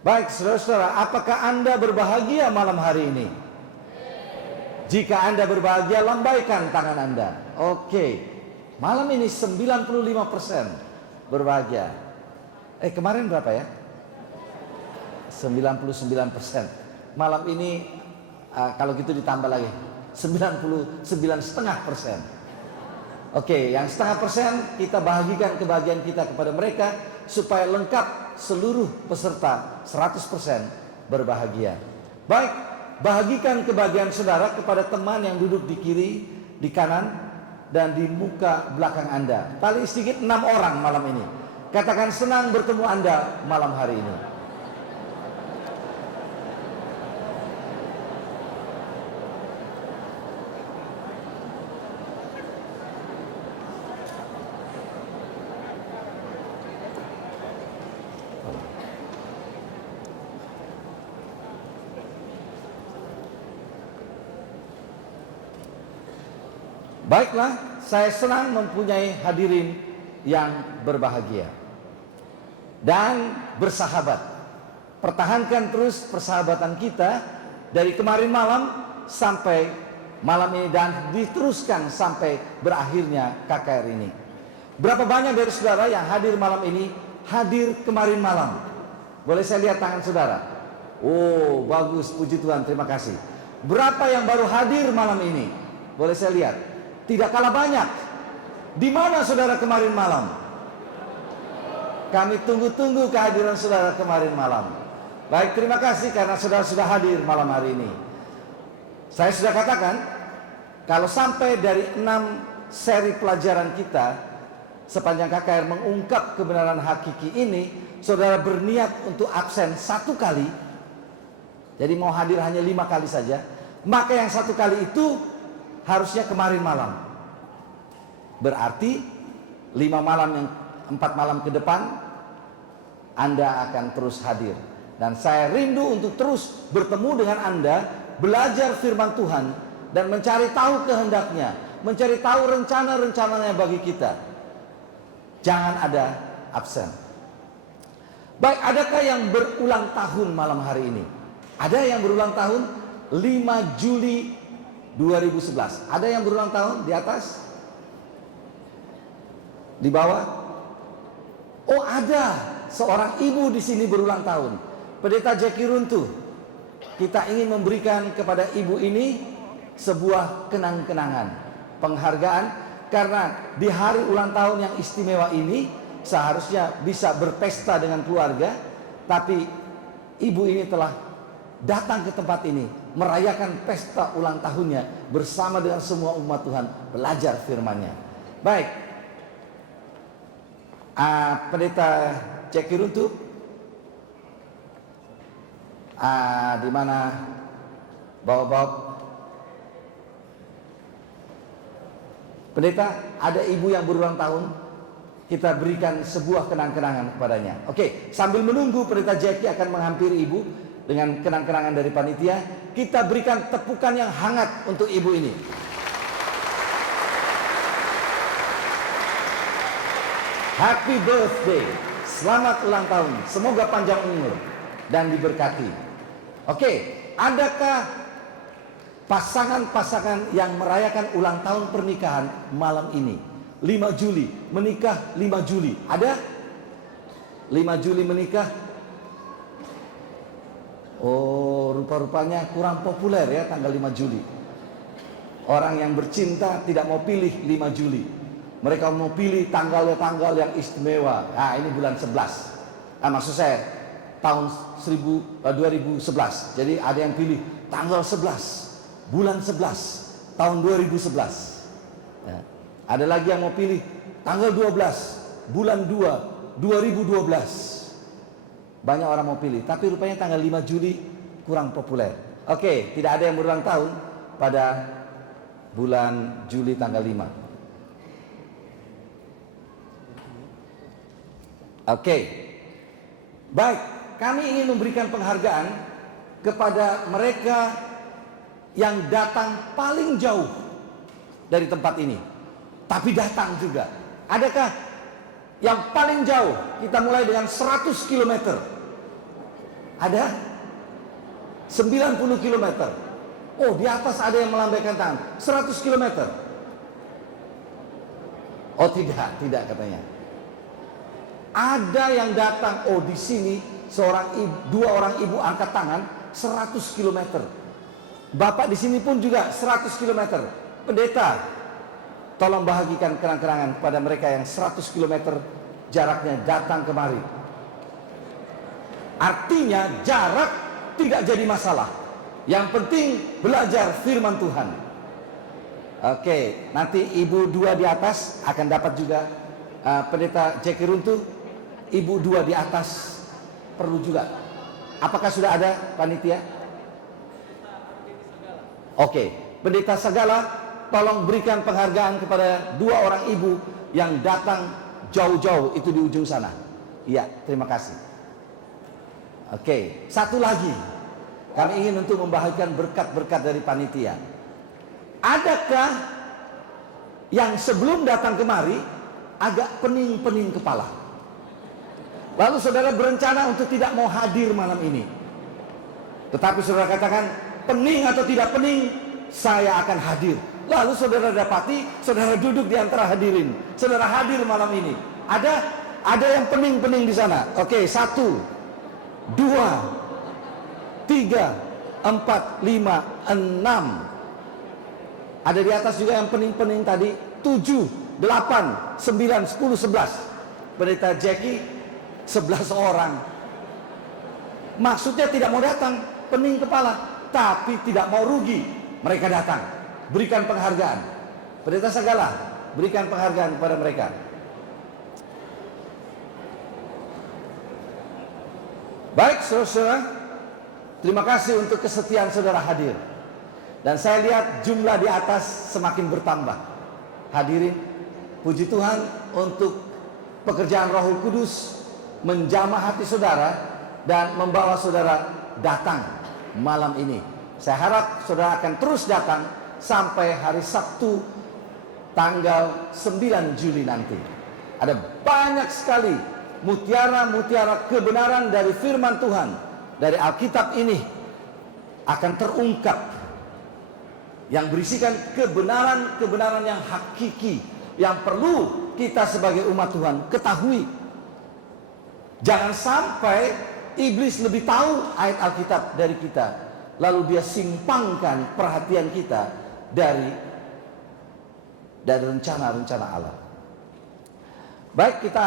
Baik, saudara-saudara, apakah Anda berbahagia malam hari ini? Jika Anda berbahagia, lambaikan tangan Anda. Oke. Malam ini 95% berbahagia. Kemarin berapa ya? 99%. Malam ini kalau gitu ditambah lagi 99,5%. Oke, yang 0,5% kita bagikan kebahagiaan kita kepada mereka supaya lengkap seluruh peserta 100% berbahagia. Baik, bagikan kebahagiaan saudara kepada teman yang duduk di kiri, di kanan, dan di muka belakang Anda. Paling sedikit 6 orang malam ini. Katakan senang bertemu Anda malam hari ini. Baiklah, saya senang mempunyai hadirin yang berbahagia dan bersahabat. Pertahankan terus persahabatan kita dari kemarin malam sampai malam ini dan diteruskan sampai berakhirnya KKR ini. Berapa banyak dari saudara yang hadir malam ini hadir kemarin malam? Boleh saya lihat tangan saudara? Oh, bagus, puji Tuhan, terima kasih. Berapa yang baru hadir malam ini? Boleh saya lihat? Tidak kalah banyak. Di mana saudara kemarin malam? Kami tunggu-tunggu kehadiran saudara kemarin malam. Baik, terima kasih karena saudara sudah hadir malam hari ini. Saya sudah katakan, kalau sampai dari 6 seri pelajaran kita sepanjang KKR mengungkap kebenaran hakiki ini, saudara berniat untuk absen 1 kali, jadi mau hadir hanya 5 kali saja, maka yang 1 kali itu harusnya kemarin malam. Berarti 4 malam ke depan Anda akan terus hadir. Dan saya rindu untuk terus bertemu dengan Anda, belajar firman Tuhan dan mencari tahu kehendaknya, mencari tahu rencana-rencananya bagi kita. Jangan ada absen. Baik, adakah yang berulang tahun malam hari ini? Ada yang berulang tahun 5 Juli 2011. Ada yang berulang tahun di atas? Di bawah? Oh, ada seorang ibu di sini berulang tahun. Pendeta Jackie Runtuh. Kita ingin memberikan kepada ibu ini sebuah kenang-kenangan, penghargaan, karena di hari ulang tahun yang istimewa ini seharusnya bisa berpesta dengan keluarga, tapi ibu ini telah datang ke tempat ini merayakan pesta ulang tahunnya bersama dengan semua umat Tuhan, belajar firman-Nya. Baik, Pendeta Jackie Runtuh, di mana bawa-bawa? Pendeta, ada ibu yang berulang tahun, kita berikan sebuah kenang-kenangan kepadanya. Oke, sambil menunggu Pendeta Jackie akan menghampiri ibu dengan kenang-kenangan dari panitia, kita berikan tepukan yang hangat untuk ibu ini. Happy birthday, selamat ulang tahun, semoga panjang umur dan diberkati. Oke, adakah pasangan-pasangan yang merayakan ulang tahun pernikahan malam ini? 5 Juli, menikah 5 Juli, ada? 5 Juli menikah? Oh, rupa-rupanya kurang populer ya tanggal 5 Juli. Orang yang bercinta tidak mau pilih 5 Juli. Mereka mau pilih tanggal-tanggal yang istimewa. Nah, ini bulan 11. Maksud saya tahun 2011. Jadi ada yang pilih tanggal 11, bulan 11, tahun 2011. Ya. Ada lagi yang mau pilih tanggal 12, bulan 2, 2012. Banyak orang mau pilih, tapi rupanya tanggal 5 Juli kurang populer. Oke, tidak ada yang berulang tahun pada bulan Juli tanggal 5. Oke, baik, kami ingin memberikan penghargaan kepada mereka yang datang paling jauh dari tempat ini, tapi datang juga. Adakah yang paling jauh? Kita mulai dengan 100 km. Ada 90 kilometer. Oh, di atas ada yang melambaikan tangan 100 kilometer. Oh tidak katanya. Ada yang datang, oh di sini dua orang ibu angkat tangan 100 kilometer. Bapak di sini pun juga 100 kilometer. Pendeta, tolong bagikan kenang-kenangan kepada mereka yang 100 kilometer jaraknya datang kemari. Artinya jarak tidak jadi masalah. Yang penting belajar firman Tuhan. Oke, nanti ibu dua di atas akan dapat juga pendeta Jackie Runtuh. Ibu dua di atas perlu juga. Apakah sudah ada panitia? Oke, pendeta Sagala, tolong berikan penghargaan kepada dua orang ibu yang datang jauh-jauh itu di ujung sana. Iya, terima kasih. Oke, satu lagi. Kami ingin untuk membagikan berkat-berkat dari panitia. Adakah yang sebelum datang kemari agak pening-pening kepala? Lalu saudara berencana untuk tidak mau hadir malam ini. Tetapi saudara katakan, pening atau tidak pening, saya akan hadir. Lalu saudara dapati, saudara duduk di antara hadirin. Saudara hadir malam ini. Ada yang pening-pening di sana. Oke, 1, 2, 3, 4, 5, 6. Ada di atas juga yang pening-pening tadi. 7, 8, 9, 10, 11. Pendeta Jackie 11 orang. Maksudnya tidak mau datang, pening kepala, tapi tidak mau rugi. Mereka datang, berikan penghargaan. Pendeta Sagala, berikan penghargaan kepada mereka. Baik saudara-saudara, terima kasih untuk kesetiaan saudara hadir. Dan saya lihat jumlah di atas semakin bertambah. Hadirin, puji Tuhan untuk pekerjaan Roh Kudus menjamah hati saudara dan membawa saudara datang malam ini. Saya harap saudara akan terus datang sampai hari Sabtu tanggal 9 Juli nanti. Ada banyak sekali mutiara-mutiara kebenaran dari firman Tuhan, dari Alkitab ini akan terungkap, yang berisikan kebenaran-kebenaran yang hakiki, yang perlu kita sebagai umat Tuhan ketahui. Jangan sampai iblis lebih tahu ayat Alkitab dari kita, lalu dia simpangkan perhatian kita dari rencana-rencana Allah. Baik, kita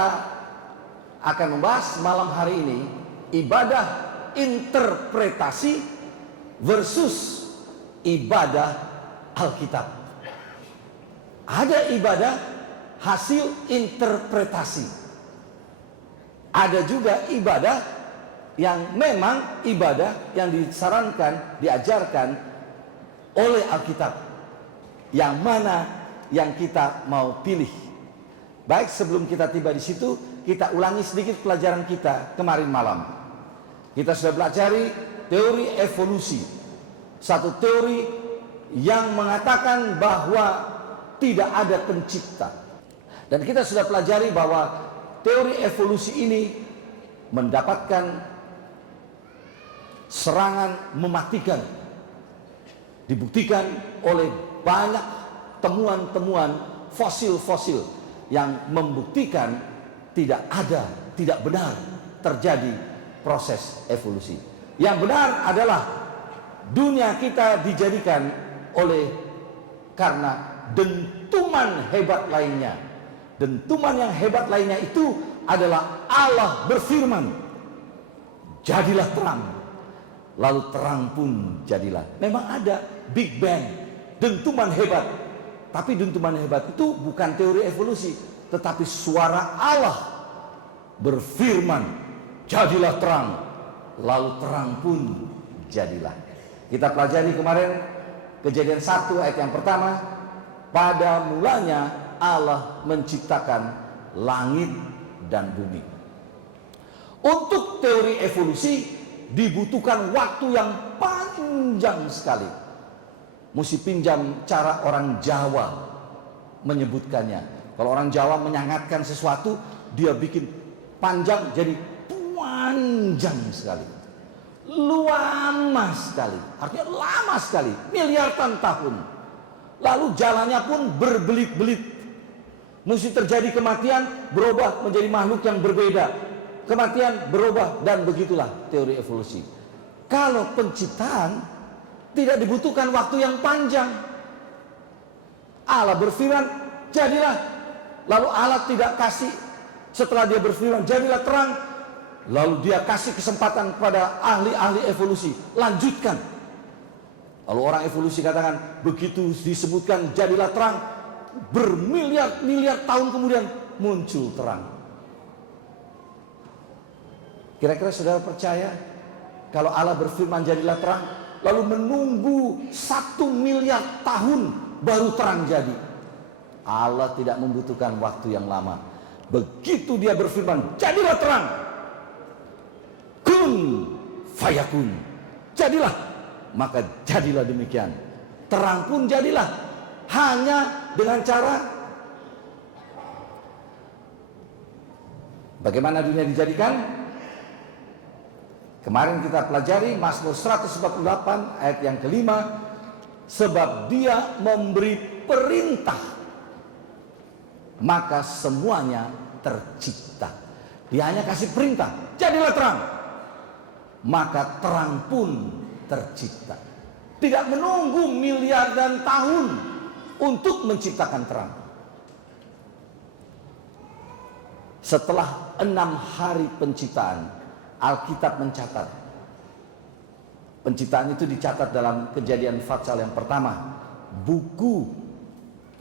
akan membahas malam hari ini ibadah interpretasi versus ibadah Alkitab. Ada ibadah hasil interpretasi. Ada juga ibadah yang memang ibadah yang disarankan, diajarkan oleh Alkitab. Yang mana yang kita mau pilih. Baik, sebelum kita tiba di situ, kita ulangi sedikit pelajaran kita kemarin malam. Kita sudah pelajari teori evolusi. Satu teori yang mengatakan bahwa tidak ada pencipta. Dan kita sudah pelajari bahwa teori evolusi ini mendapatkan serangan mematikan. Dibuktikan oleh banyak temuan-temuan fosil-fosil yang membuktikan tidak benar terjadi proses evolusi. Yang benar adalah dunia kita dijadikan karena dentuman hebat lainnya. Dentuman yang hebat lainnya itu adalah Allah berfirman, jadilah terang. Lalu terang pun jadilah. Memang ada Big Bang, dentuman hebat. Tapi dentuman hebat itu bukan teori evolusi, tetapi suara Allah berfirman, jadilah terang. Lalu terang pun jadilah. Kita pelajari kemarin Kejadian 1 ayat yang pertama. Pada mulanya Allah menciptakan langit dan bumi. Untuk teori evolusi dibutuhkan waktu yang panjang sekali. Mesti pinjam cara orang Jawa menyebutkannya. Kalau orang Jawa menyangatkan sesuatu, dia bikin panjang jadi panjang sekali. lama sekali, artinya lama sekali, miliaran tahun. Lalu jalannya pun berbelit-belit. Mesti terjadi kematian, berubah menjadi makhluk yang berbeda. Kematian berubah, dan begitulah teori evolusi. Kalau penciptaan tidak dibutuhkan waktu yang panjang. Allah berfirman, jadilah. Lalu Allah tidak kasih, setelah dia berfirman, jadilah terang. Lalu dia kasih kesempatan kepada ahli-ahli evolusi, lanjutkan. Lalu orang evolusi katakan, begitu disebutkan jadilah terang, bermiliar-miliar tahun kemudian muncul terang. Kira-kira saudara percaya kalau Allah berfirman jadilah terang, lalu menunggu 1 miliar tahun baru terang jadi? Allah tidak membutuhkan waktu yang lama. Begitu dia berfirman jadilah terang, kun fayakun, jadilah, maka jadilah demikian. Terang pun jadilah, hanya dengan cara bagaimana dunia dijadikan. Kemarin kita pelajari Mazmur 148 ayat yang kelima, sebab dia memberi perintah maka semuanya tercipta. Dia hanya kasih perintah, jadilah terang, maka terang pun tercipta. Tidak menunggu miliaran tahun untuk menciptakan terang. Setelah 6 hari penciptaan, Alkitab mencatat, penciptaan itu dicatat dalam Kejadian Fatsal yang pertama, buku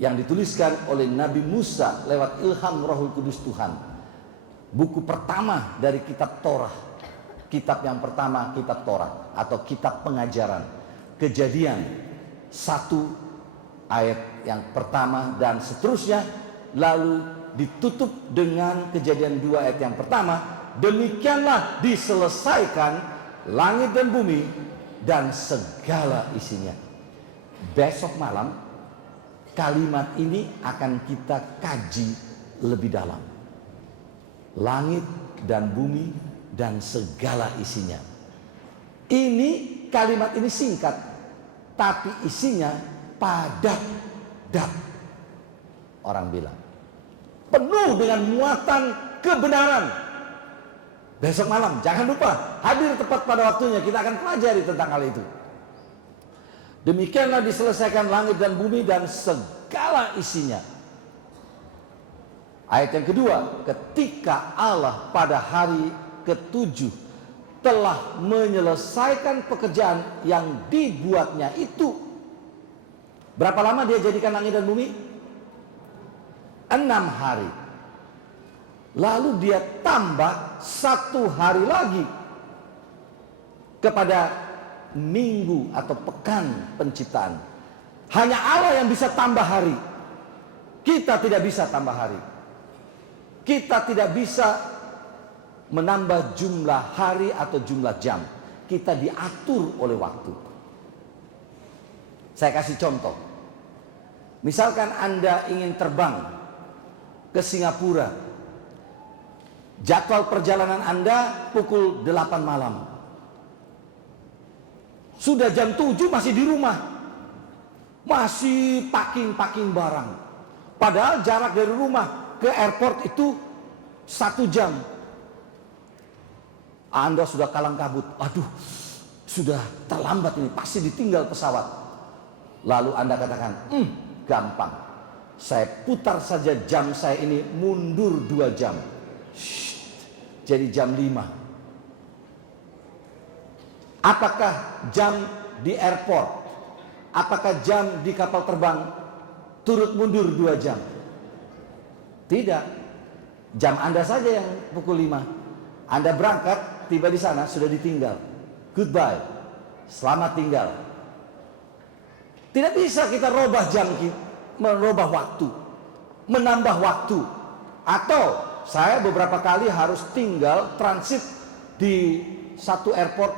yang dituliskan oleh Nabi Musa lewat ilham Rohul Kudus Tuhan. Buku pertama dari kitab Torah. Kitab yang pertama kitab Torah atau kitab pengajaran. Kejadian 1 ayat yang pertama dan seterusnya, lalu ditutup dengan Kejadian 2 ayat yang pertama. Demikianlah diselesaikan langit dan bumi dan segala isinya. Besok malam kalimat ini akan kita kaji lebih dalam. Langit dan bumi dan segala isinya. Ini kalimat ini singkat, tapi isinya padat. Orang bilang penuh dengan muatan kebenaran. Besok malam jangan lupa hadir tepat pada waktunya, kita akan pelajari tentang hal itu. Demikianlah diselesaikan langit dan bumi dan segala isinya. Ayat yang kedua, ketika Allah pada hari ke-7 telah menyelesaikan pekerjaan yang dibuatnya itu. Berapa lama dia jadikan langit dan bumi? 6 hari. Lalu dia tambah 1 hari lagi kepada minggu atau pekan penciptaan. Hanya Allah yang bisa tambah hari. Kita tidak bisa tambah hari. Kita tidak bisa menambah jumlah hari atau jumlah jam. Kita diatur oleh waktu. Saya kasih contoh. Misalkan Anda ingin terbang ke Singapura. Jadwal perjalanan Anda pukul 8 malam. Sudah jam 7 masih di rumah. Masih packing barang. Padahal jarak dari rumah ke airport itu 1 jam. Anda sudah kalang kabut. Aduh, sudah terlambat ini, pasti ditinggal pesawat. Lalu Anda katakan, gampang. Saya putar saja jam saya ini mundur 2 jam. Jadi jam 5. Apakah jam di airport, apakah jam di kapal terbang turut mundur 2 jam? Tidak. Jam Anda saja yang pukul 5. Anda berangkat, tiba di sana sudah ditinggal. Goodbye. Selamat tinggal. Tidak bisa kita robah jam, merubah waktu, menambah waktu. Atau saya beberapa kali harus tinggal transit di satu airport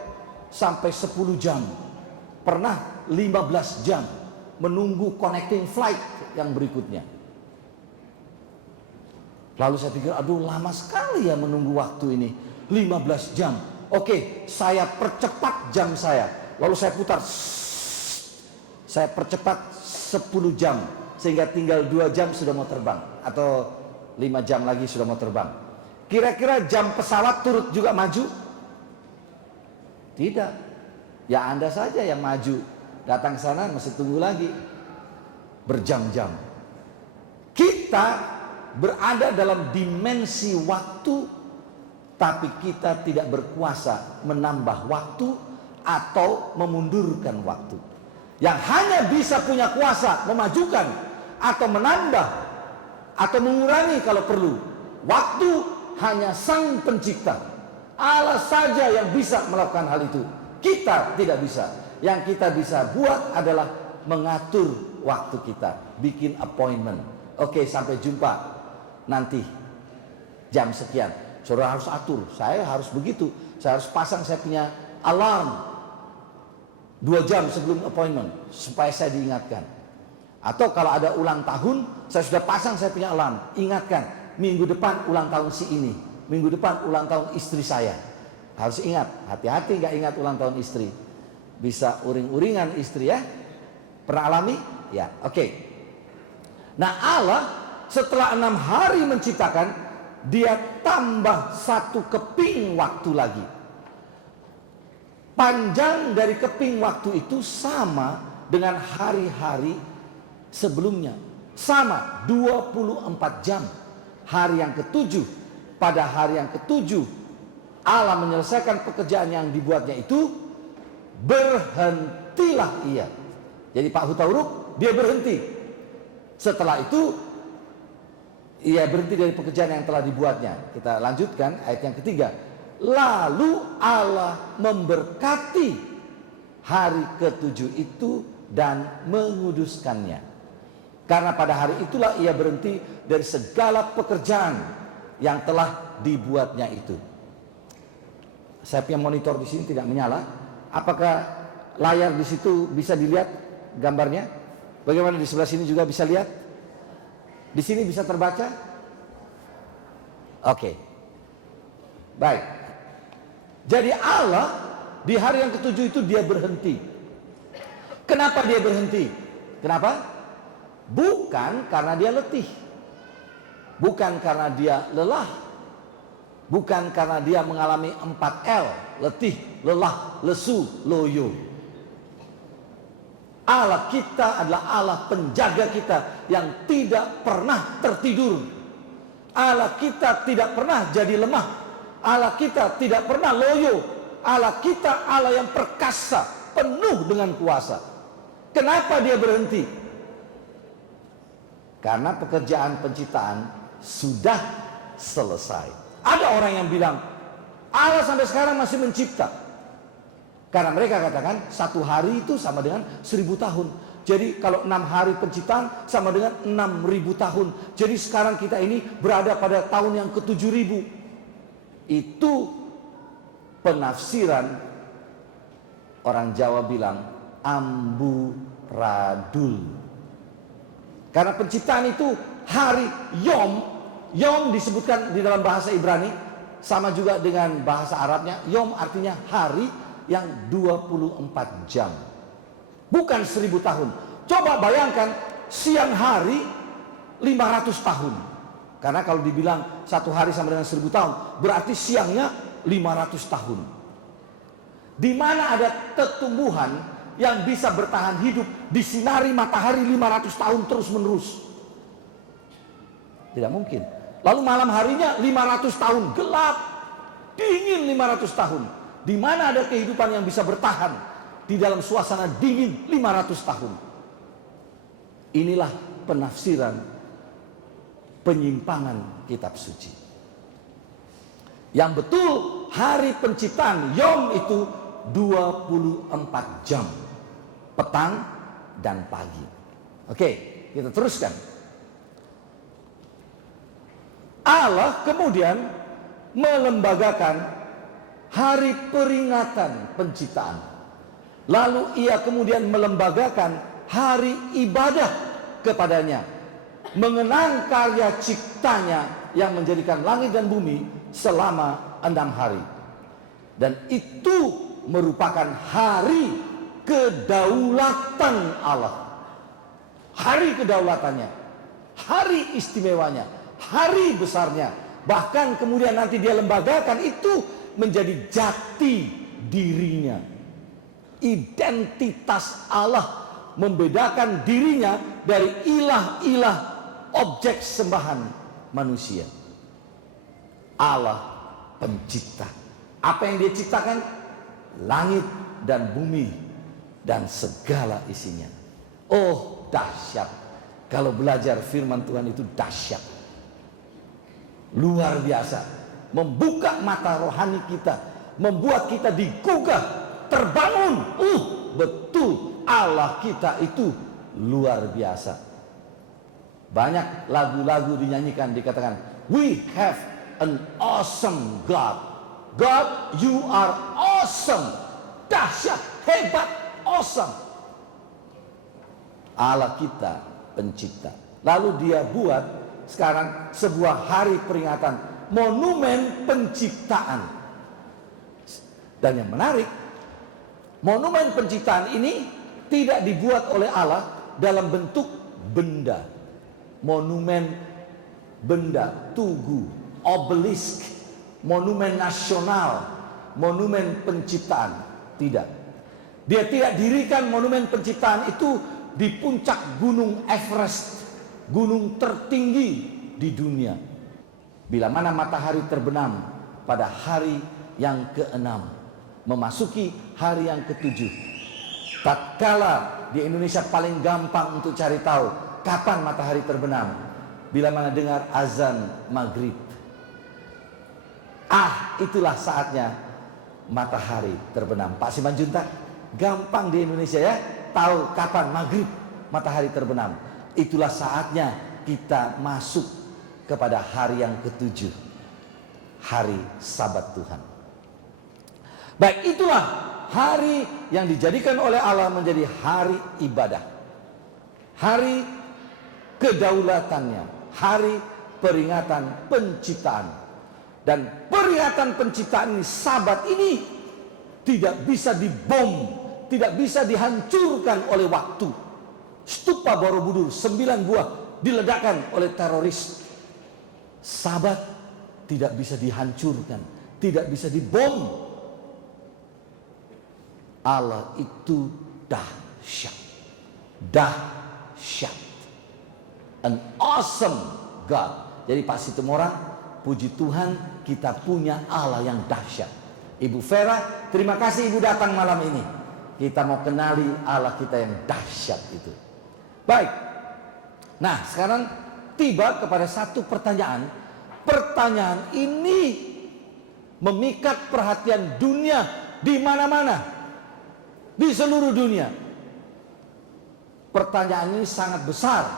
sampai 10 jam. Pernah 15 jam menunggu connecting flight yang berikutnya. Lalu saya pikir, aduh lama sekali ya menunggu waktu ini. 15 jam. Oke, saya percepat jam saya. Lalu saya putar. Saya percepat 10 jam. Sehingga tinggal 2 jam sudah mau terbang. Atau 5 jam lagi sudah mau terbang. Kira-kira jam pesawat turut juga maju? Tidak. Ya Anda saja yang maju. Datang ke sana masih tunggu lagi. Berjam-jam. Kita berada dalam dimensi waktu, tapi kita tidak berkuasa menambah waktu atau memundurkan waktu. Yang hanya bisa punya kuasa memajukan atau menambah atau mengurangi kalau perlu waktu hanya Sang Pencipta. Allah saja yang bisa melakukan hal itu. Kita tidak bisa. Yang kita bisa buat adalah mengatur waktu kita, bikin appointment. Oke, sampai jumpa nanti jam sekian. Saudara harus atur, saya harus begitu. Saya harus pasang, saya punya alarm 2 jam sebelum appointment supaya saya diingatkan. Atau kalau ada ulang tahun, saya sudah pasang, saya punya alarm, ingatkan, minggu depan ulang tahun si ini, minggu depan ulang tahun istri saya. Harus ingat, hati-hati nggak ingat ulang tahun istri, bisa uring-uringan istri ya. Pernah alami? Ya, oke. Nah, Allah setelah 6 hari menciptakan, Dia tambah 1 keping waktu lagi. Panjang dari keping waktu itu sama dengan hari-hari sebelumnya. Sama, 24 jam. Hari yang ke-7. Pada hari yang ke-7, Allah menyelesaikan pekerjaan yang dibuatnya itu. Berhentilah Ia. Jadi Pak Hutauruk, Dia berhenti. Setelah itu Ia berhenti dari pekerjaan yang telah dibuatnya. Kita lanjutkan ayat yang ketiga. Lalu Allah memberkati hari ke-7 itu dan menguduskannya. Karena pada hari itulah Ia berhenti dari segala pekerjaan yang telah dibuatnya itu. Saya punya monitor di sini tidak menyala. Apakah layar di situ bisa dilihat gambarnya? Bagaimana di sebelah sini juga bisa lihat? Di sini bisa terbaca? Oke. Baik. Jadi Allah di hari yang ke-7 itu Dia berhenti. Kenapa Dia berhenti? Kenapa? Bukan karena Dia letih. Bukan karena Dia lelah. Bukan karena Dia mengalami 4L. Letih, lelah, lesu, loyo. Allah kita adalah Allah penjaga kita yang tidak pernah tertidur. Allah kita tidak pernah jadi lemah. Allah kita tidak pernah loyo. Allah kita Allah yang perkasa, penuh dengan kuasa. Kenapa Dia berhenti? Karena pekerjaan penciptaan sudah selesai. Ada orang yang bilang Allah sampai sekarang masih mencipta. Karena mereka katakan 1 hari itu sama dengan 1000 tahun. Jadi kalau 6 hari penciptaan sama dengan 6000 tahun. Jadi sekarang kita ini berada pada tahun yang ke-7000. Itu penafsiran orang Jawa bilang amburadul. Karena penciptaan itu hari Yom. Yom disebutkan di dalam bahasa Ibrani. Sama juga dengan bahasa Arabnya. Yom artinya hari yang 24 jam. Bukan 1000 tahun. Coba bayangkan siang hari 500 tahun. Karena kalau dibilang 1 hari sama dengan 1000 tahun, berarti siangnya 500 tahun. Di mana ada tumbuhan yang bisa bertahan hidup disinari matahari 500 tahun terus menerus? Tidak mungkin. Lalu malam harinya 500 tahun gelap, dingin 500 tahun. Di mana ada kehidupan yang bisa bertahan di dalam suasana dingin 500 tahun? Inilah penafsiran penyimpangan kitab suci. Yang betul hari penciptaan Yom itu 24 jam. Petang dan pagi. Oke, kita teruskan. Allah kemudian melembagakan hari peringatan penciptaan. Lalu Ia kemudian melembagakan hari ibadah kepadanya, mengenang karya ciptanya yang menjadikan langit dan bumi selama 6 hari. Dan itu merupakan hari kedaulatan Allah. Hari kedaulatannya, hari istimewanya, hari besarnya. Bahkan kemudian nanti dia lembagakan itu menjadi jati dirinya. Identitas Allah membedakan dirinya dari ilah-ilah objek sembahan manusia. Allah pencipta. Apa yang dia ciptakan? Langit dan bumi dan segala isinya. Oh, dahsyat. Kalau belajar firman Tuhan itu dahsyat. Luar biasa. Membuka mata rohani kita, membuat kita digugah, terbangun. Betul, Allah kita itu luar biasa. Banyak lagu-lagu dinyanyikan, dikatakan, we have an awesome God. God, you are awesome. Dahsyat, hebat, awesome. Allah kita pencipta. Lalu dia buat sekarang sebuah hari peringatan, monumen penciptaan. Dan yang menarik, monumen penciptaan ini tidak dibuat oleh Allah dalam bentuk benda. Monumen benda, tugu, obelisk, monumen nasional, monumen penciptaan. Tidak. Dia tidak dirikan monumen penciptaan itu di puncak gunung Everest, gunung tertinggi di dunia. Bila mana matahari terbenam pada hari yang ke-6, memasuki hari yang ke-7. Tatkala di Indonesia paling gampang untuk cari tahu kapan matahari terbenam, bila mana dengar azan maghrib. Itulah saatnya matahari terbenam. Pak Simanjuntak, gampang di Indonesia ya, tahu kapan maghrib matahari terbenam. Itulah saatnya kita masuk kepada hari yang ke-7, hari Sabat Tuhan. Baik, itulah hari yang dijadikan oleh Allah menjadi hari ibadah, hari kedaulatannya, hari peringatan penciptaan. Dan peringatan penciptaan ini, Sabat ini tidak bisa dibom, tidak bisa dihancurkan oleh waktu. Stupa Borobudur 9 buah diledakkan oleh teroris. Sabat tidak bisa dihancurkan, tidak bisa dibom. Allah itu dahsyat. Dahsyat. An awesome God. Jadi Pak Situmorang, puji Tuhan kita punya Allah yang dahsyat. Ibu Vera, terima kasih Ibu datang malam ini. Kita mau kenali Allah kita yang dahsyat itu. Baik. Nah, sekarang tiba kepada satu pertanyaan. Pertanyaan ini memikat perhatian dunia di mana-mana, di seluruh dunia. Pertanyaan ini sangat besar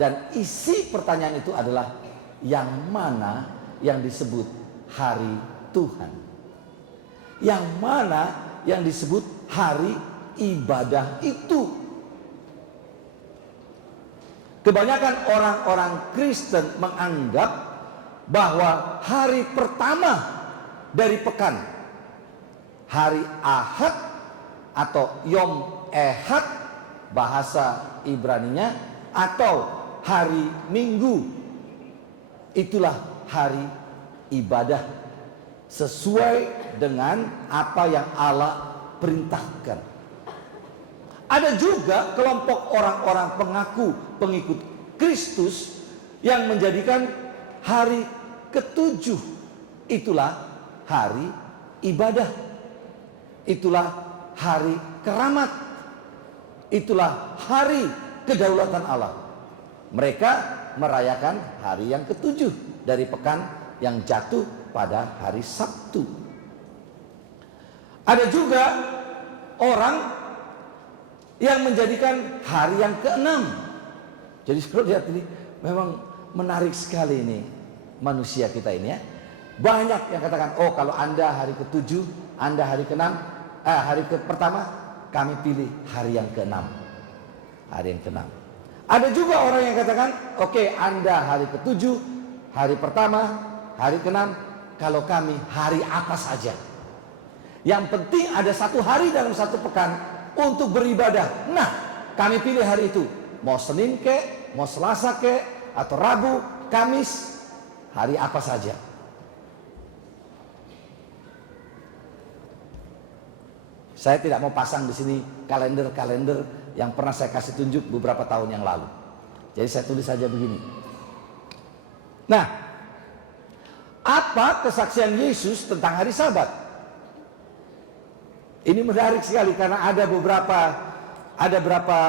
dan isi pertanyaan itu adalah yang mana yang disebut hari Tuhan? Yang mana yang disebut hari ibadah itu? Kebanyakan orang-orang Kristen menganggap bahwa hari pertama dari pekan, hari Ahad atau Yom Ehad bahasa Ibraninya, atau hari Minggu, itulah hari ibadah sesuai dengan apa yang Allah perintahkan. Ada juga kelompok orang-orang pengaku pengikut Kristus yang menjadikan hari ke-7 itulah hari ibadah, itulah hari keramat, itulah hari kedaulatan Allah. Mereka merayakan hari yang ke-7 dari pekan yang jatuh pada hari Sabtu. Ada juga orang yang menjadikan hari yang ke-6. Jadi kalau lihat ini memang menarik sekali ini manusia kita ini ya. Banyak yang katakan, oh kalau Anda hari ke-7, Anda hari ke-6, hari pertama, kami pilih hari yang ke-6. Hari yang ke-6. Ada juga orang yang katakan, oke, Anda hari ke-7, hari pertama, hari ke-6, kalau kami hari apa saja. Yang penting ada satu hari dalam satu pekan untuk beribadah. Nah, kami pilih hari itu. Mau Senin kek, mau Selasa kek, atau Rabu, Kamis, hari apa saja. Saya tidak mau pasang di sini kalender-kalender yang pernah saya kasih tunjuk beberapa tahun yang lalu. Jadi saya tulis saja begini. Nah, apa kesaksian Yesus tentang hari Sabat? Ini menarik sekali karena ada beberapa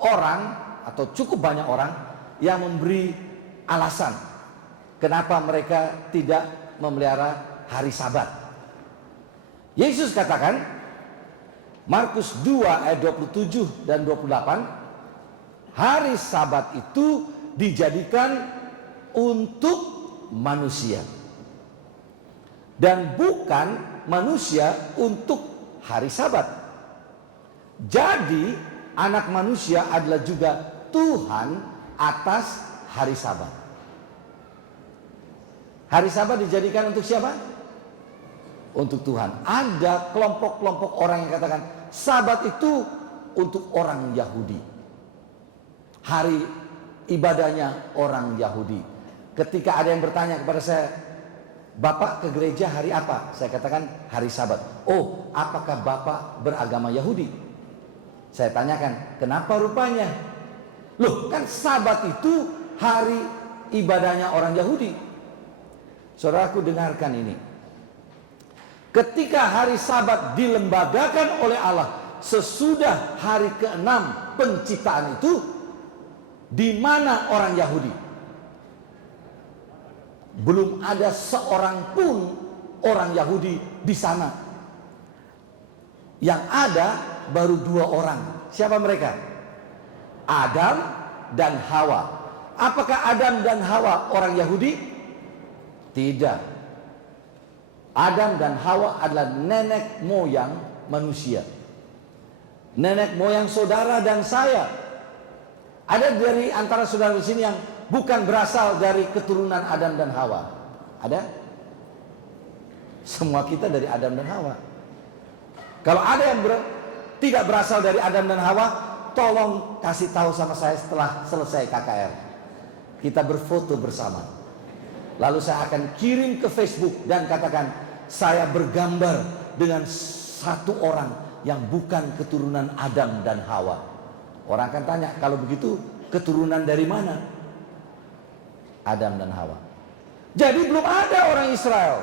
orang atau cukup banyak orang yang memberi alasan kenapa mereka tidak memelihara hari Sabat. Yesus katakan, Markus 2 ayat 27 dan 28, hari Sabat itu dijadikan untuk manusia dan bukan manusia untuk hari Sabat. Jadi anak manusia adalah juga Tuhan atas hari Sabat. Hari Sabat dijadikan untuk siapa? Untuk Tuhan. Ada kelompok-kelompok orang yang katakan Sabat itu untuk orang Yahudi. Hari ibadahnya orang Yahudi. Ketika ada yang bertanya kepada saya, Bapak ke gereja hari apa? Saya katakan hari Sabat. Oh, apakah Bapak beragama Yahudi? Saya tanyakan, kenapa rupanya? Loh, kan Sabat itu hari ibadahnya orang Yahudi. Saudaraku, dengarkan ini. Ketika hari Sabat dilembagakan oleh Allah sesudah hari ke-6 penciptaan itu, di mana orang Yahudi? Belum ada seorang pun orang Yahudi di sana. Yang ada baru 2 orang. Siapa mereka? Adam dan Hawa. Apakah Adam dan Hawa orang Yahudi? Tidak. Adam dan Hawa adalah nenek moyang manusia. Nenek moyang saudara dan saya. Ada dari antara saudara di sini yang bukan berasal dari keturunan Adam dan Hawa? Ada? Semua kita dari Adam dan Hawa. Kalau ada yang tidak berasal dari Adam dan Hawa, tolong kasih tahu sama saya setelah selesai KKR. Kita berfoto bersama. Lalu saya akan kirim ke Facebook dan katakan, saya bergambar dengan satu orang yang bukan keturunan Adam dan Hawa. Orang akan tanya, kalau begitu keturunan dari mana? Adam dan Hawa. Jadi belum ada orang Israel.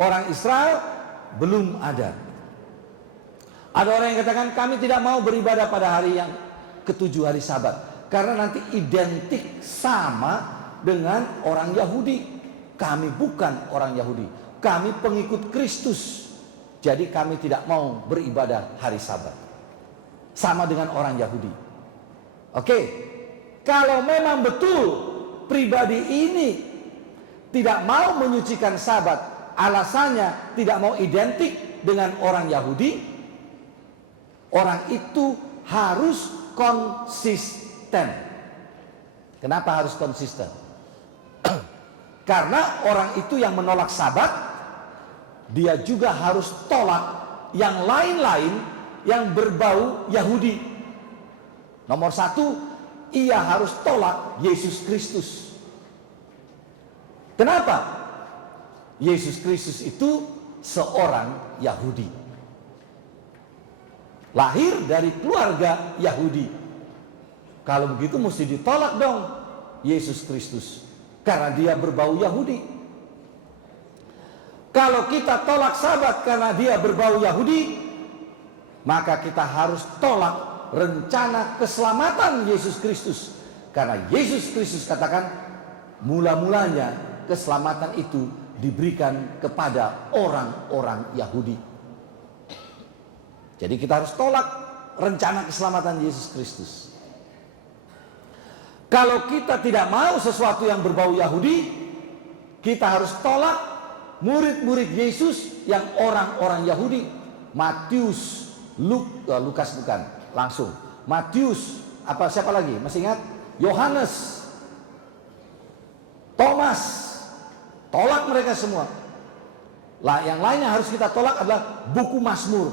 Orang Israel belum ada. Ada orang yang katakan, kami tidak mau beribadah pada hari yang ke-7 hari Sabat, karena nanti identik sama dengan orang Yahudi. Kami bukan orang Yahudi. Kami pengikut Kristus. Jadi kami tidak mau beribadah hari Sabat. Sama dengan orang Yahudi. Oke. Kalau memang betul pribadi ini tidak mau menyucikan Sabat, alasannya tidak mau identik dengan orang Yahudi, orang itu harus konsisten. Kenapa harus konsisten? Karena orang itu yang menolak Sabat, dia juga harus tolak yang lain-lain yang berbau Yahudi. Nomor 1, ia harus tolak Yesus Kristus. Kenapa? Yesus Kristus itu seorang Yahudi. Lahir dari keluarga Yahudi. Kalau begitu mesti ditolak dong Yesus Kristus, karena dia berbau Yahudi. Kalau kita tolak Sabat karena dia berbau Yahudi, maka kita harus tolak rencana keselamatan Yesus Kristus. Karena Yesus Kristus katakan, mula-mulanya keselamatan itu diberikan kepada orang-orang Yahudi. Jadi kita harus tolak rencana keselamatan Yesus Kristus. Kalau kita tidak mau sesuatu yang berbau Yahudi, kita harus tolak murid-murid Yesus yang orang-orang Yahudi. Matius, Lukas bukan, langsung. Matius, siapa lagi? Masih ingat? Yohanes, Thomas. Tolak mereka semua. Yang lainnya harus kita tolak adalah buku Mazmur.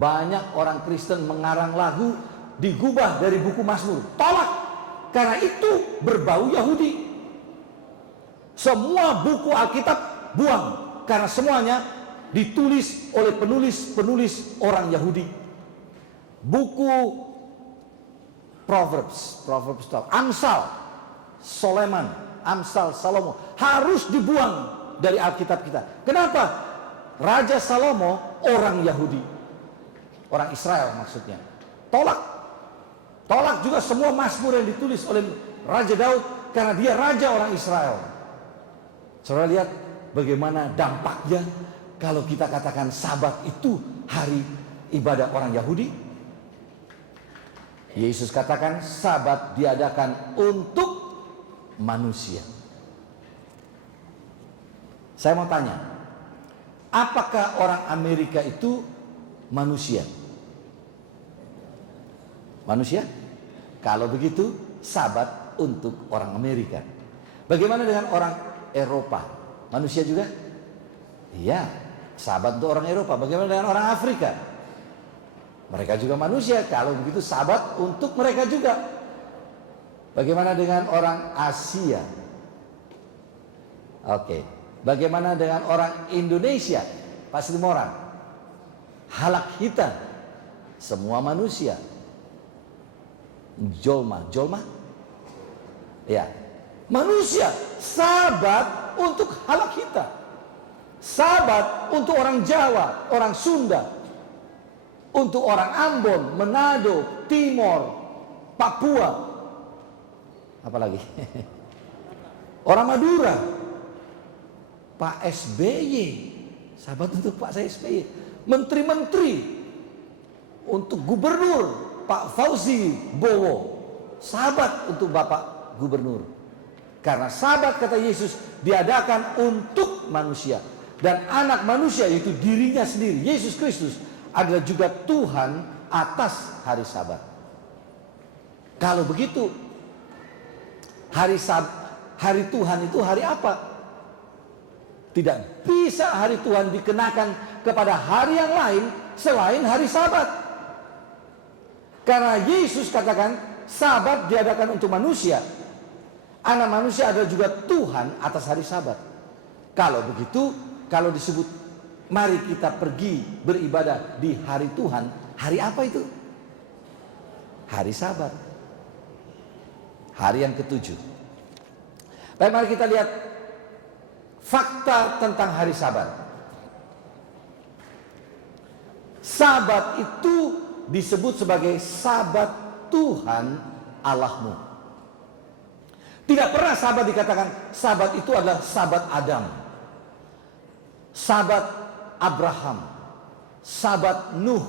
Banyak orang Kristen mengarang lagu digubah dari buku Mazmur. Tolak, karena itu berbau Yahudi. Semua buku Alkitab buang, karena semuanya ditulis oleh penulis-penulis orang Yahudi. Buku Proverbs, Amsal, Soleman, Amsal, Salomo harus dibuang dari Alkitab kita. Kenapa? Raja Salomo orang Yahudi, orang Israel maksudnya. Tolak juga semua Mazmur yang ditulis oleh Raja Daud, karena dia raja orang Israel. Saudara lihat bagaimana dampaknya kalau kita katakan Sabat itu hari ibadah orang Yahudi. Yesus katakan Sabat diadakan untuk manusia. Saya mau tanya, apakah orang Amerika itu manusia? Manusia? Kalau begitu, Sabat untuk orang Amerika. Bagaimana dengan orang Eropa? Manusia juga? Iya, Sabat untuk orang Eropa. Bagaimana dengan orang Afrika? Mereka juga manusia. Kalau begitu Sabat untuk mereka juga. Bagaimana dengan orang Asia? Oke. Bagaimana dengan orang Indonesia? Pak Sri Moran, Halak Hitam, semua manusia. Jolma, ya, manusia. Sabat untuk Halak Hitam, Sabat untuk orang Jawa, orang Sunda, untuk orang Ambon, Manado, Timor, Papua, apalagi orang Madura. Pak SBY, Sabat untuk Pak SBY. Menteri-menteri, untuk gubernur Pak Fauzi Bowo, Sabat untuk Bapak Gubernur. Karena Sabat, kata Yesus, diadakan untuk manusia. Dan anak manusia, yaitu dirinya sendiri, Yesus Kristus, adalah juga Tuhan atas hari Sabat. Kalau begitu, hari Tuhan itu hari apa? Tidak bisa hari Tuhan dikenakan kepada hari yang lain selain hari Sabat. Karena Yesus katakan Sabat diadakan untuk manusia. Anak manusia adalah juga Tuhan atas hari Sabat. Kalau begitu, kalau disebut mari kita pergi beribadah di hari Tuhan, hari apa itu? Hari Sabat. Hari yang ketujuh. Baik, mari kita lihat fakta tentang hari Sabat. Sabat itu disebut sebagai Sabat Tuhan Allahmu. Tidak pernah Sabat dikatakan Sabat itu adalah Sabat Adam, Sabat Abraham, Sabat Nuh.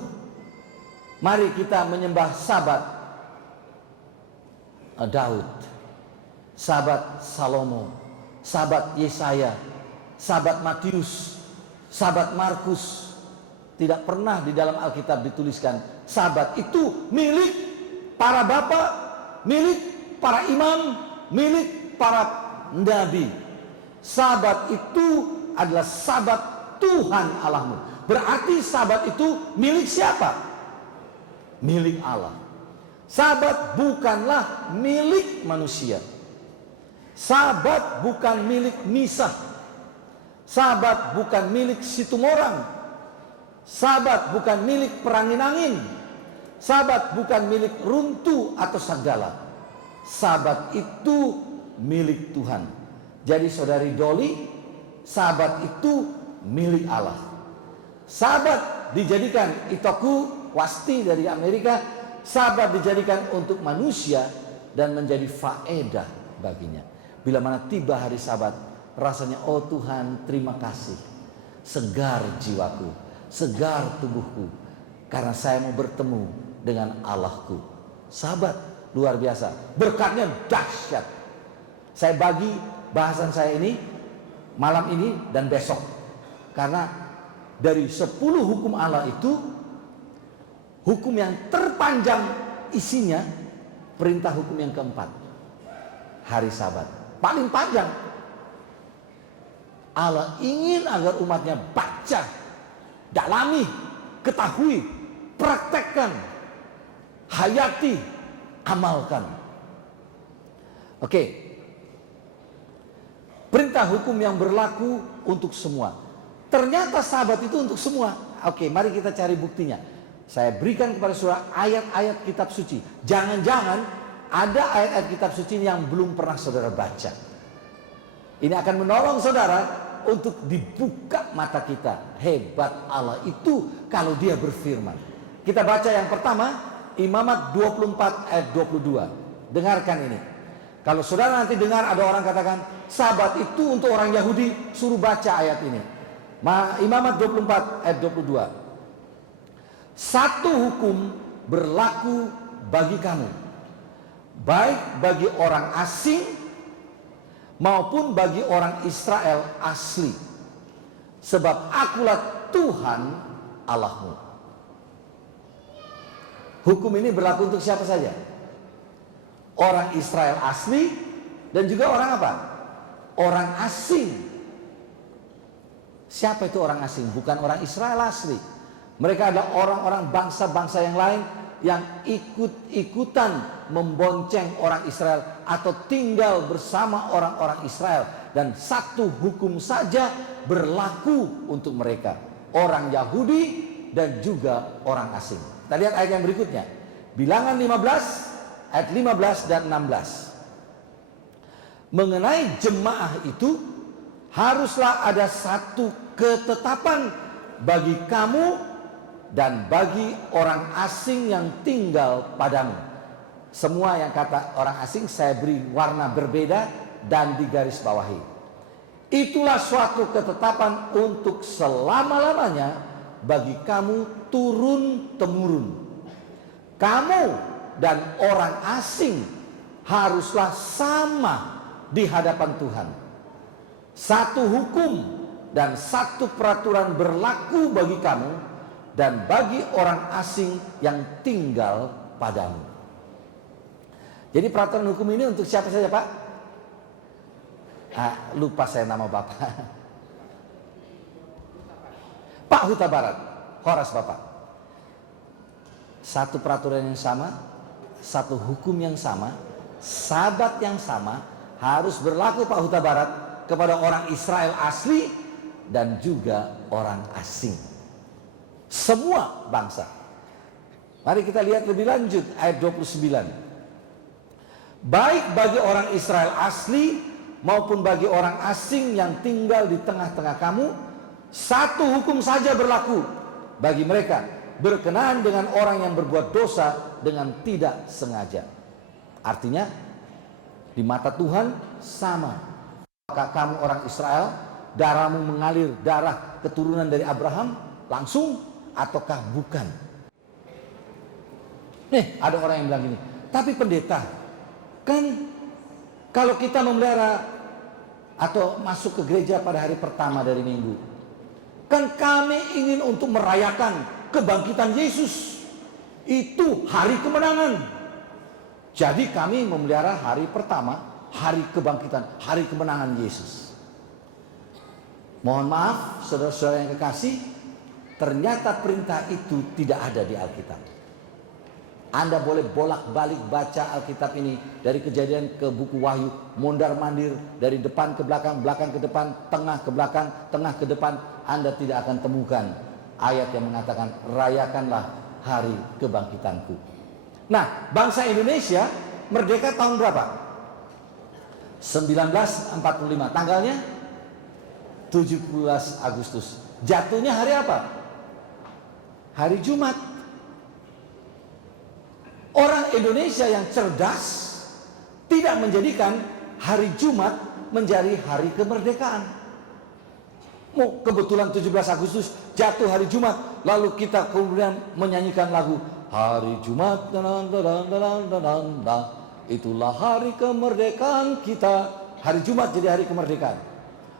Mari kita menyembah Sabat Daud, Sabat Salomo, Sabat Yesaya, Sabat Matius, Sabat Markus. Tidak pernah di dalam Alkitab dituliskan Sabat itu milik para bapak, milik para imam, milik para nabi. Sabat itu adalah Sabat Tuhan Allahmu. Berarti Sabat itu milik siapa? Milik Allah. Sabat bukanlah milik manusia. Sabat bukan milik Misah. Sabat bukan milik Situmorang. Sabat bukan milik perangin-angin. Sabat bukan milik runtuh atau sagala. Sabat itu milik Tuhan. Jadi saudari Doli, Sabat itu milik Allah. Sabat dijadikan Itoku Wasti dari Amerika. Sabat dijadikan untuk manusia dan menjadi faedah baginya. Bila mana tiba hari Sabat, rasanya, oh Tuhan, terima kasih. Segar jiwaku, segar tubuhku, karena saya mau bertemu dengan Allahku. Sabat luar biasa, berkatnya dahsyat. Saya bagi bahasan saya ini malam ini dan besok, karena dari 10 hukum Allah itu, hukum yang terpanjang isinya perintah hukum yang keempat, hari Sabat. Paling panjang. Allah ingin agar umatnya baca, dalami, ketahui, praktekkan, hayati, amalkan. Oke. Perintah hukum yang berlaku untuk semua. Ternyata sabat itu untuk semua. Oke, mari kita cari buktinya. Saya berikan kepada saudara ayat-ayat kitab suci. Jangan-jangan ada ayat-ayat kitab suci yang belum pernah saudara baca. Ini akan menolong saudara untuk dibuka mata kita. Hebat Allah itu kalau dia berfirman. Kita baca yang pertama, Imamat 24 ayat 22. Dengarkan ini. Kalau saudara nanti dengar ada orang katakan, sabat itu untuk orang Yahudi, suruh baca ayat ini. Imamat 24 ayat 22. Satu hukum berlaku bagi kamu, baik bagi orang asing maupun bagi orang Israel asli. Sebab akulah Tuhan Allahmu. Hukum ini berlaku untuk siapa saja? Orang Israel asli dan juga orang apa? Orang asing. Siapa itu orang asing? Bukan orang Israel asli. Mereka adalah orang-orang bangsa-bangsa yang lain yang ikut-ikutan membonceng orang Israel atau tinggal bersama orang-orang Israel, dan satu hukum saja berlaku untuk mereka, orang Yahudi dan juga orang asing. Kita lihat ayat yang berikutnya, Bilangan 15 ayat 15 dan 16. Mengenai jemaah itu, haruslah ada satu ketetapan bagi kamu dan bagi orang asing yang tinggal padamu. Semua yang kata orang asing saya beri warna berbeda dan digarisbawahi. Itulah suatu ketetapan untuk selama-lamanya bagi kamu turun-temurun. Kamu dan orang asing haruslah sama di hadapan Tuhan. Satu hukum dan satu peraturan berlaku bagi kamu dan bagi orang asing yang tinggal padamu. Jadi peraturan hukum ini untuk siapa saja, Pak? Lupa saya nama Bapak. Pak Huta Barat, Horas Bapak. Satu peraturan yang sama, satu hukum yang sama, sabat yang sama, harus berlaku Pak Huta Barat kepada orang Israel asli dan juga orang asing. Semua bangsa. Mari kita lihat lebih lanjut ayat 29. Baik bagi orang Israel asli maupun bagi orang asing yang tinggal di tengah-tengah kamu, satu hukum saja berlaku bagi mereka, berkenaan dengan orang yang berbuat dosa dengan tidak sengaja. Artinya di mata Tuhan sama. Apakah kamu orang Israel, darahmu mengalir darah keturunan dari Abraham langsung ataukah bukan? Ada orang yang bilang gini, tapi pendeta, kan kalau kita memelihara atau masuk ke gereja pada hari pertama dari minggu, kan kami ingin untuk merayakan kebangkitan Yesus. Itu hari kemenangan. Jadi kami memelihara hari pertama, hari kebangkitan, hari kemenangan Yesus. Mohon maaf saudara-saudara yang kekasih, ternyata perintah itu tidak ada di Alkitab. Anda boleh bolak-balik baca Alkitab ini dari Kejadian ke buku Wahyu, mondar-mandir dari depan ke belakang, belakang ke depan, tengah ke belakang, tengah ke depan. Anda tidak akan temukan ayat yang mengatakan rayakanlah hari kebangkitanku. Nah, bangsa Indonesia merdeka tahun berapa? 1945. Tanggalnya 17 Agustus. Jatuhnya hari apa? Hari Jumat. Orang Indonesia yang cerdas tidak menjadikan hari Jumat menjadi hari kemerdekaan. Kebetulan 17 Agustus jatuh hari Jumat, lalu kita kemudian menyanyikan lagu Hari Jumat, itulah hari kemerdekaan kita. Hari Jumat jadi hari kemerdekaan.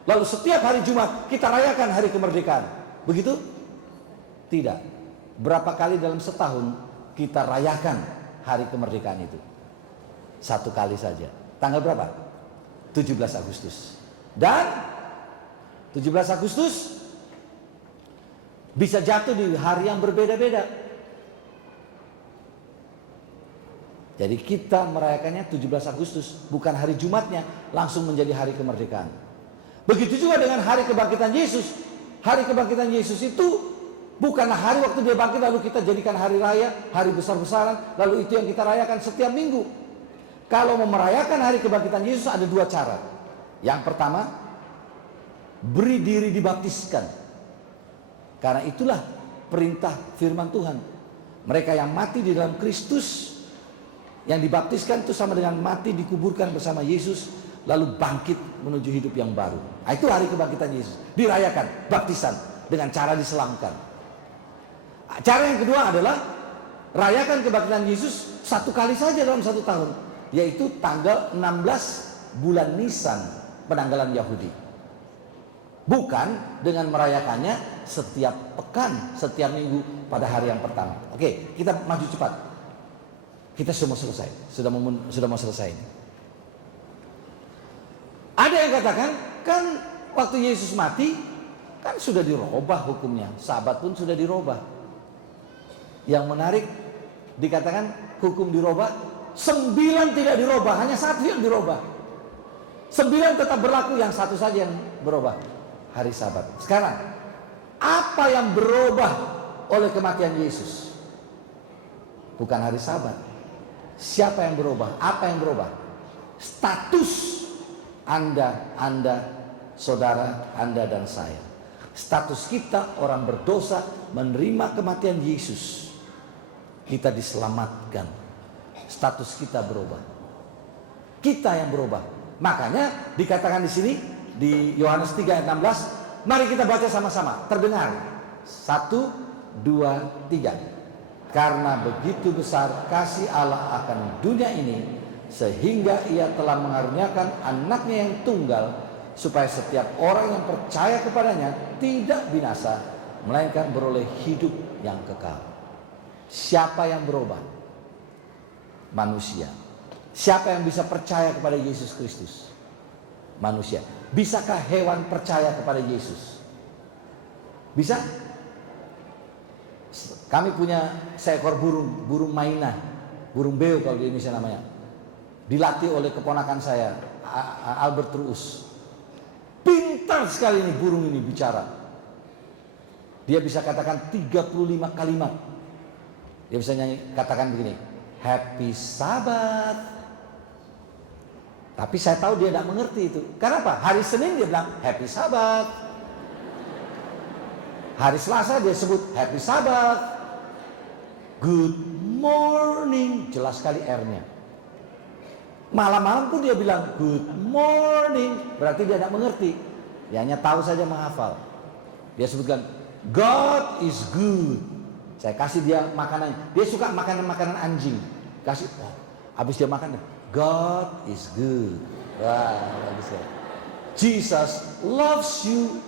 Lalu setiap hari Jumat kita rayakan hari kemerdekaan. Begitu? Tidak. Berapa kali dalam setahun kita rayakan hari kemerdekaan itu? Satu kali saja. Tanggal berapa? 17 Agustus. Dan 17 Agustus bisa jatuh di hari yang berbeda-beda. Jadi kita merayakannya 17 Agustus, bukan hari Jumatnya langsung menjadi hari kemerdekaan. Begitu juga dengan hari kebangkitan Yesus. Hari kebangkitan Yesus itu bukanlah hari waktu dia bangkit lalu kita jadikan hari raya, hari besar-besaran, lalu itu yang kita rayakan setiap minggu. Kalau mau merayakan hari kebangkitan Yesus ada dua cara. Yang pertama, beri diri dibaptiskan. Karena itulah perintah firman Tuhan. Mereka yang mati di dalam Kristus, yang dibaptiskan itu sama dengan mati dikuburkan bersama Yesus, lalu bangkit menuju hidup yang baru. Nah, itu hari kebangkitan Yesus. Dirayakan, baptisan dengan cara diselamkan. Cara yang kedua adalah rayakan kebangkitan Yesus satu kali saja dalam satu tahun, yaitu tanggal 16 bulan Nisan, penanggalan Yahudi. Bukan dengan merayakannya setiap pekan, setiap minggu pada hari yang pertama. Oke, kita maju cepat. Kita sudah mau selesai, sudah mau selesai. Ada yang katakan, kan waktu Yesus mati, kan sudah dirubah hukumnya. Sabat pun sudah dirubah. Yang menarik, dikatakan hukum dirubah, 9 tidak dirubah, hanya 1 yang dirubah. 9 tetap berlaku, yang 1 saja yang berubah, hari Sabat. Sekarang, apa yang berubah oleh kematian Yesus? Bukan hari Sabat. Siapa yang berubah? Apa yang berubah? Status Anda, saudara, Anda dan saya. Status kita orang berdosa menerima kematian Yesus. Kita diselamatkan. Status kita berubah. Kita yang berubah. Makanya dikatakan di sini di Yohanes 3 ayat 16, mari kita baca sama-sama. Terdengar. 1, 2, 3. Karena begitu besar kasih Allah akan dunia ini, sehingga ia telah mengaruniakan anaknya yang tunggal, supaya setiap orang yang percaya kepadanya tidak binasa, melainkan beroleh hidup yang kekal. Siapa yang berubah? Manusia. Siapa yang bisa percaya kepada Yesus Kristus? Manusia. Bisakah hewan percaya kepada Yesus? Bisa? Kami punya seekor burung mainan, burung beo kalau di Indonesia namanya. Dilatih oleh keponakan saya, Albert Ruus. Pintar sekali ini burung ini bicara. Dia bisa katakan 35 kalimat. Dia bisa katakan begini, Happy Sabat. Tapi saya tahu dia tidak mengerti itu. Kenapa? Hari Senin dia bilang Happy Sabat. Hari Selasa dia sebut Happy Sabat. Good morning, jelas sekali R-nya. Malam-malam pun dia bilang good morning, berarti dia tidak mengerti. Dia hanya tahu saja menghafal. Dia sebutkan God is good. Saya kasih dia makanannya. Dia suka makanan-makanan anjing. Kasih, habis dia makan, God is good. Wah, bagus ya. Jesus loves you.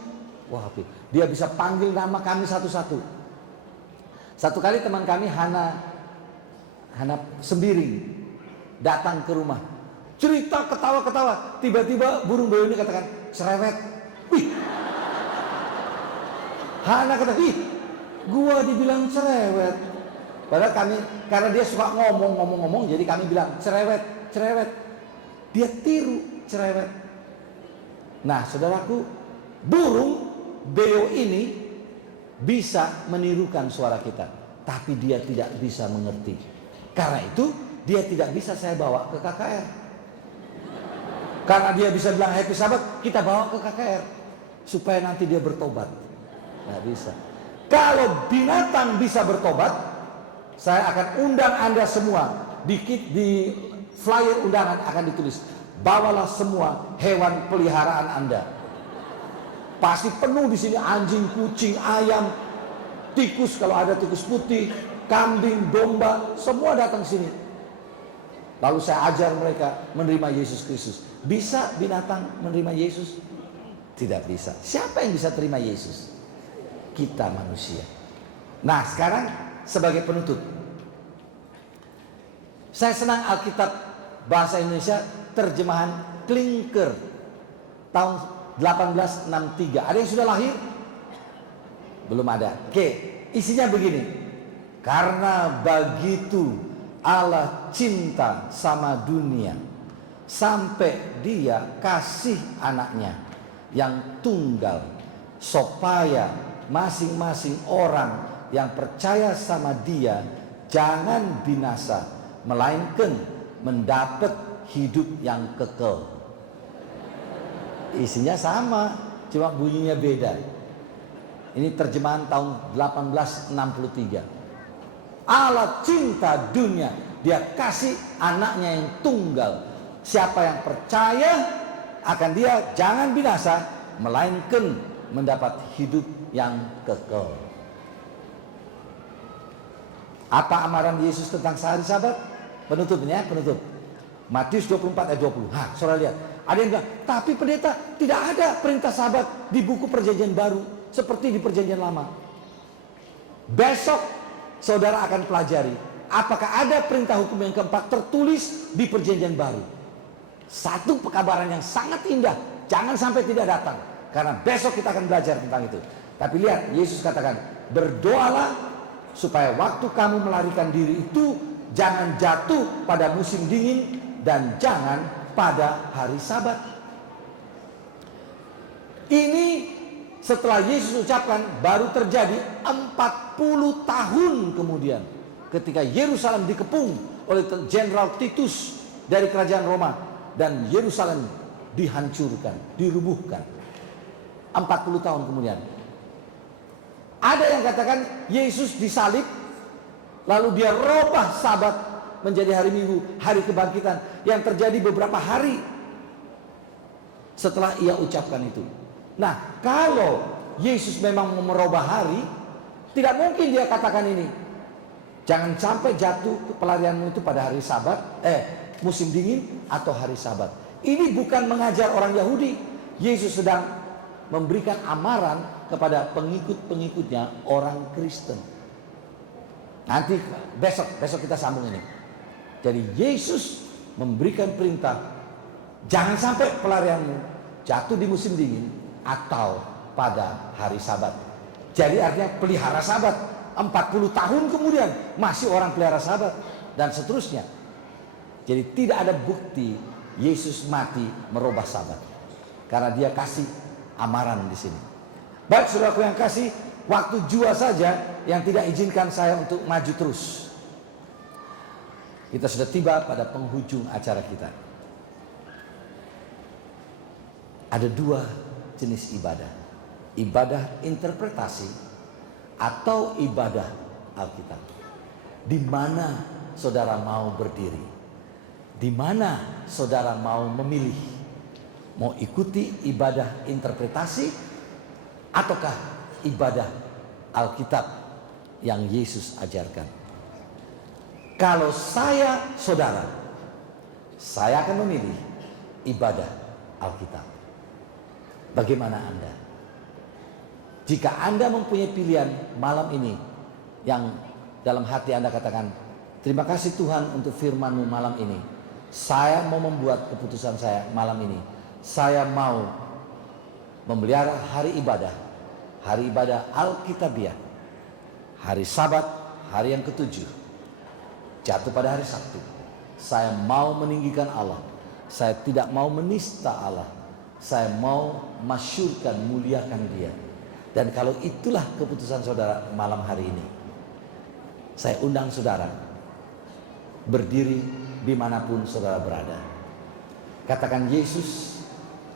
Wah, dia bisa panggil nama kami satu-satu. Satu kali teman kami Hana Sembiring datang ke rumah, cerita ketawa-ketawa, tiba-tiba burung beo ini katakan cerewet. Wih, Hana kata, ih, gua dibilang cerewet. Padahal kami, karena dia suka ngomong, jadi kami bilang cerewet. Dia tiru cerewet. Nah, saudaraku, burung beo ini bisa menirukan suara kita, tapi dia tidak bisa mengerti. Karena itu dia tidak bisa saya bawa ke KKR. Karena dia bisa bilang Happy Sabat, kita bawa ke KKR supaya nanti dia bertobat. Nggak bisa. Kalau binatang bisa bertobat, saya akan undang Anda semua. Di flyer undangan akan ditulis, bawalah semua hewan peliharaan Anda. Pasti penuh di sini, anjing, kucing, ayam, tikus kalau ada tikus putih, kambing, domba, semua datang sini. Lalu saya ajar mereka menerima Yesus Kristus. Bisa binatang menerima Yesus? Tidak bisa. Siapa yang bisa terima Yesus? Kita manusia. Nah, sekarang sebagai penutup, saya senang Alkitab bahasa Indonesia terjemahan Klinker tahun 1863. Ada yang sudah lahir? Belum ada. Oke, isinya begini. Karena begitu Allah cinta sama dunia, sampai dia kasih anaknya yang tunggal, supaya masing-masing orang yang percaya sama dia jangan binasa, melainkan mendapat hidup yang kekal. Isinya sama, cuma bunyinya beda. Ini terjemahan tahun 1863. Allah cinta dunia, dia kasih anaknya yang tunggal. Siapa yang percaya akan dia jangan binasa, melainkan mendapat hidup yang kekal. Apa amaran Yesus tentang sehari Sabat? Penutupnya, penutup. Matius 24 ayat 20. Saudara lihat. Ada yang bilang, tapi pendeta, tidak ada perintah Sabat di buku perjanjian baru seperti di perjanjian lama. Besok saudara akan pelajari apakah ada perintah hukum yang keempat tertulis di perjanjian baru. Satu pekabaran yang sangat indah, jangan sampai tidak datang, karena besok kita akan belajar tentang itu. Tapi lihat, Yesus katakan, berdoalah supaya waktu kamu melarikan diri itu jangan jatuh pada musim dingin dan jangan pada hari Sabat. Ini setelah Yesus ucapkan baru terjadi 40 tahun kemudian, ketika Yerusalem dikepung oleh Jenderal Titus dari kerajaan Roma dan Yerusalem dihancurkan, dirubuhkan. 40 tahun kemudian. Ada yang katakan Yesus disalib, lalu dia robah Sabat menjadi hari Minggu, hari kebangkitan, yang terjadi beberapa hari setelah ia ucapkan itu. Nah, kalau Yesus memang mau merubah hari, tidak mungkin dia katakan ini. Jangan sampai jatuh pelarianmu itu pada hari Sabat, musim dingin atau hari Sabat. Ini bukan mengajar orang Yahudi. Yesus sedang memberikan amaran kepada pengikut-pengikutnya orang Kristen. Nanti besok kita sambung ini. Jadi Yesus memberikan perintah, jangan sampai pelarianmu jatuh di musim dingin atau pada hari Sabat. Jadi artinya pelihara Sabat. 40 tahun kemudian masih orang pelihara Sabat dan seterusnya. Jadi tidak ada bukti Yesus mati merubah Sabat, karena dia kasih amaran di sini. Baik saudaraku yang kasih, waktu jua saja yang tidak izinkan saya untuk maju terus. Kita sudah tiba pada penghujung acara kita. Ada dua jenis ibadah. Ibadah interpretasi atau ibadah Alkitab. Di mana saudara mau berdiri? Di mana saudara mau memilih? Mau ikuti ibadah interpretasi ataukah ibadah Alkitab yang Yesus ajarkan? Kalau saudara, saya akan memilih ibadah Alkitab. Bagaimana Anda? Jika Anda mempunyai pilihan malam ini, yang dalam hati Anda katakan, terima kasih Tuhan untuk firman-Mu malam ini. Saya mau membuat keputusan saya malam ini. Saya mau memelihara hari ibadah Alkitabiah. Hari Sabat, hari yang ketujuh, jatuh pada hari Sabtu. Saya mau meninggikan Allah. Saya tidak mau menista Allah. Saya mau masyurkan, muliakan Dia. Dan kalau itulah keputusan saudara malam hari ini, saya undang saudara berdiri dimanapun saudara berada. Katakan, Yesus,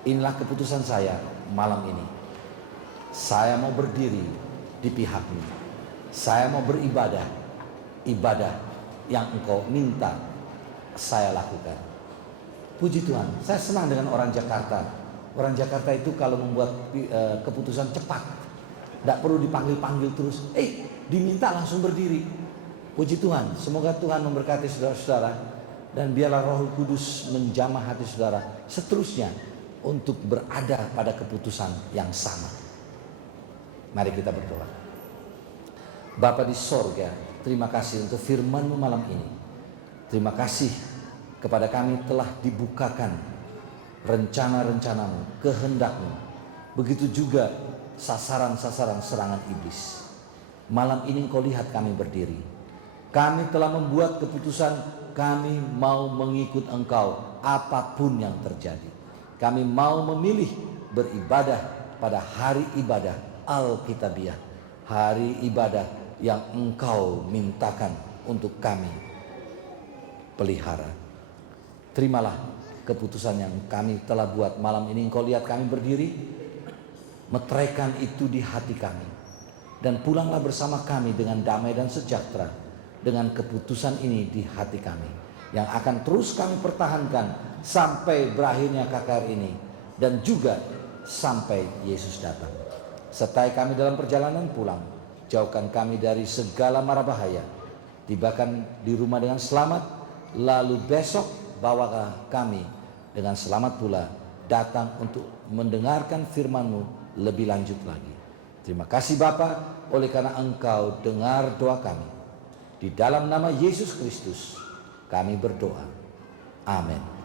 inilah keputusan saya malam ini. Saya mau berdiri di pihak-Mu. Saya mau beribadah, ibadah yang Engkau minta saya lakukan. Puji Tuhan, saya senang dengan orang Jakarta. Orang Jakarta itu kalau membuat keputusan cepat, tidak perlu dipanggil-panggil terus. Diminta langsung berdiri. Puji Tuhan, semoga Tuhan memberkati saudara-saudara, dan biarlah Roh Kudus menjamah hati saudara seterusnya untuk berada pada keputusan yang sama. Mari kita berdoa. Bapa di sorga, terima kasih untuk firman-Mu malam ini. Terima kasih kepada kami telah dibukakan rencana-rencana-Mu, kehendak-Mu begitu juga sasaran-sasaran serangan iblis. Malam ini Engkau lihat kami berdiri. Kami telah membuat keputusan, kami mau mengikut Engkau apapun yang terjadi. Kami mau memilih beribadah pada hari ibadah Alkitabiah, hari ibadah yang Engkau mintakan untuk kami pelihara. Terimalah keputusan yang kami telah buat malam ini. Engkau lihat kami berdiri, meteraikan itu di hati kami, dan pulanglah bersama kami dengan damai dan sejahtera dengan keputusan ini di hati kami, yang akan terus kami pertahankan sampai berakhirnya KKR ini dan juga sampai Yesus datang. Sertai kami dalam perjalanan pulang, jauhkan kami dari segala mara bahaya, tibakan di rumah dengan selamat. Lalu besok bawalah kami dengan selamat pula datang untuk mendengarkan firman-Mu lebih lanjut lagi. Terima kasih Bapa, oleh karena Engkau dengar doa kami. Di dalam nama Yesus Kristus kami berdoa. Amin.